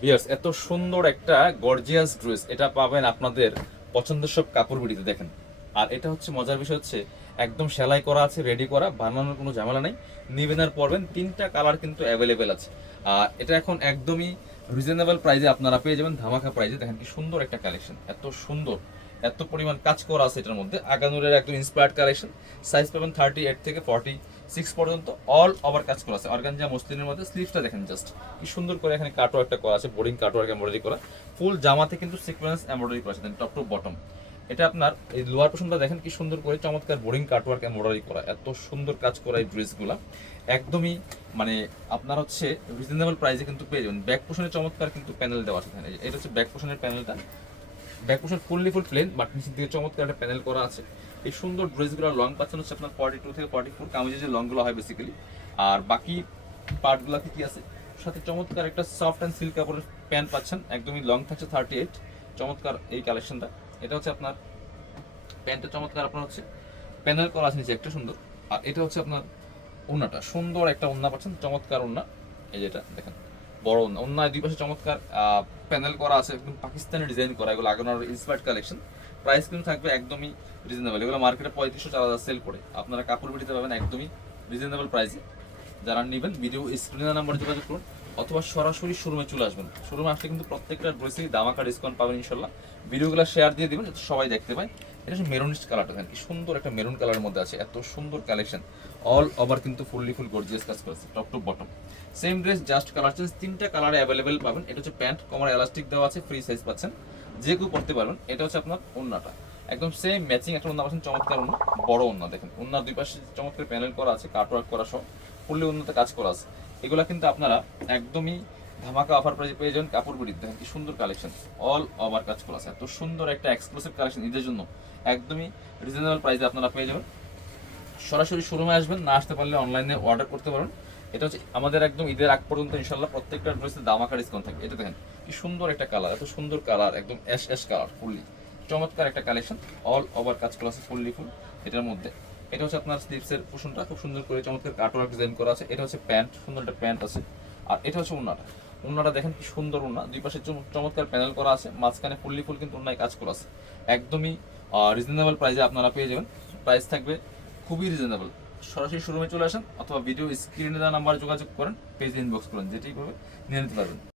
Viewers, এত সুন্দর একটা গর্জিয়াস ড্রেস এটা পাবেন আপনাদের পছন্দের সব কাপড় বিড়িতে দেখেন। আর এটা হচ্ছে মজার বিষয় হচ্ছে একদম সেলাই করা আছে, রেডি করা, বানানোর কোনো ঝামেলা নেই। নিবেন আর পরবেন, তিনটা কালার কিন্তু অ্যাভেলেবেল আছে। আর এটা এখন একদমই রিজনেবল প্রাইসে আপনারা পেয়ে যাবেন, ধামাকা প্রাইসে। দেখেন কি সুন্দর একটা কালেকশন, এত সুন্দর, এত পরিমাণ কাজ করা আছে এটার মধ্যে। আগানুরের একদম ইন্সপায়ার্ড কালেকশন। সাইজ পাবেন 38 থেকে 46 পর্যন্ত, অল ওভার কাজ করা আছে অর্গানজা মসলিনের মধ্যে। স্লিভসটা দেখেন জাস্ট কি সুন্দর করে, এখানে কাটওয়ার্কটা করা আছে, বোরিং কাটওয়ার্ক এমব্রয়ডারি করা। ফুল জামাতে কিন্তু সিকোয়েন্স এমব্রয়ডারি করা আছে টপ টু বটম। এটা আপনার এই লোয়ার পোর্শনটা দেখেন কি সুন্দর করে চমৎকার বোরিং কাটওয়ার্ক এমব্রয়ডারি করা, এত সুন্দর কাজ করা এই ড্রেসগুলো একদমই মানে আপনার হচ্ছে রিজনেবল প্রাইসে কিন্তু পেয়ে যাবেন। ব্যাক পোর্শনে চমৎকার কিন্তু প্যানেল দেওয়া আছে এখানে। এটা হচ্ছে ব্যাক পোর্শনের প্যানেলটা। Back portion full plane, but নিচের দিকে চমৎকার একটা প্যানেল করা আছে। এই সুন্দর ড্রেসগুলো লং পাচ্ছেন হচ্ছে আপনার 42 থেকে 44, কামিজের যে লংগুলো হয় বেসিক্যালি। আর বাকি পার্টগুলোতে কি আছে, সাথে চমৎকার একটা সফট অ্যান্ড সিল্ক কাপড়ের প্যান্ট পাচ্ছেন, একদমই লং থাকছে 38। চমৎকার এই কালেকশনটা। এটা হচ্ছে আপনার প্যান্টটা চমৎকার, আপনার হচ্ছে প্যানেল করা আছে নিচে একটা সুন্দর। আর এটা হচ্ছে আপনার ওড়নাটা, সুন্দর একটা ওড়না পাচ্ছেন, চমৎকার ওড়না। এই যেটা দেখেন বড় ওড়না, ওড়নায় দুই পাশে চমৎকার প্যানেল করা আছে, একদম পাকিস্তানি ডিজাইন করা, এগুলো আগানোর ইন্সপায়ার্ড কালেকশন। প্রাইস কিন্তু থাকবে একদমই রিজনেবল। এগুলো মার্কেটে 3500-4000 সেল করে, আপনারা কাপড় বিটিতে পাবেন একদমই রিজনেবল প্রাইসে। যারা নেবেন ভিডিও স্ক্রিনের নাম্বারে যোগাযোগ করুন, অথবা সরাসরি শোরুমে চলে আসবেন। শোরুমে আসলে কিন্তু প্রত্যেকটা ড্রেসেই দামাকা ডিসকাউন্ট পাবেন ইনশাল্লাহ। ভিডিওগুলো শেয়ার দিয়ে দিবেন যাতে সবাই দেখতে পায়। এটা হচ্ছে মেরুনিশ কালারটা, দেখেন কি সুন্দর একটা মেরুন কালারের মধ্যে আছে, এত সুন্দর কালেকশন। অল ওভার কিন্তু ফুল গর্জিয়াস কাজ করেছে top to bottom. Same dress, just colour change, তিনটা কালারে অ্যাভেলেবেল পাবেন। এটা হচ্ছে প্যান্ট, কমার এলাস্টিক দেওয়া আছে, ফ্রি সাইজ পাচ্ছেন, যে কেউ পড়তে পারবেন। এটা হচ্ছে আপনার ওড়নাটা, একদম সেম ম্যাচিং একটা ওড়না পাচ্ছেন, চমৎকার ওড়না, বড় ওড়না। দেখেন ওড়নার দুই পাশে চমৎকার প্যানেল করা আছে, কাটওয়ার্ক করা সহ ফুললি উন্নত কাজ করা আছে। এগুলা কিন্তু আপনারা একদমই ধামাকা অফার প্রাইসে পেয়ে যাবেন কাপড় বিড়ি। দেখেন কি সুন্দর কালেকশন, অল ওভার কাজ করা আছে, এত সুন্দর একটা এক্সক্লুসিভ কালেকশন ঈদের জন্য একদমই রিজনেবল প্রাইসে আপনারা পেয়ে যাবেন। সরাসরি শোরুমে আসবেন, না আসতে পারলে অনলাইনে অর্ডার করতে পারেন। এটা হচ্ছে আমাদের একদম ঈদের আগ পর্যন্ত ইনশাল্লাহ প্রত্যেকটা ড্রেসে দামাকা ডিসকাউন্ট থাকবে। এটা দেখেন কি সুন্দর একটা কালার, এত সুন্দর কালার, একদম অ্যাশ কালার, ফুললি চমৎকার একটা কালেকশন, অল ওভার কাজ করা আছে ফুললি ফুল এটার মধ্যে। এটা হচ্ছে আপনার স্লিভসের পোর্শনটা, খুব সুন্দর করে চমৎকার কাটওয়ার্ক ডিজাইন করা আছে। এটা হচ্ছে প্যান্ট, সুন্দর একটা প্যান্ট আছে। আর এটা হচ্ছে ওড়নাটা, ওড়নাটা দেখেন কি সুন্দর ওড়না, দুই পাশে চমৎকার প্যানেল করা আছে, মাঝখানে ফুললি ফুল কিন্তু ওড়নায় কাজ করা আছে। একদমই রিজনেবল প্রাইসে আপনারা পেয়ে যাবেন। প্রাইস থাকবে খুবই রিজনেবল। সরাসরি শোরুমে চলে আসেন, অথবা ভিডিও স্ক্রিনে দেওয়া নাম্বারে যোগাযোগ করেন, পেজ ইনবক্স করেন, যেটি করবে নিয়ে নিতে পারবেন।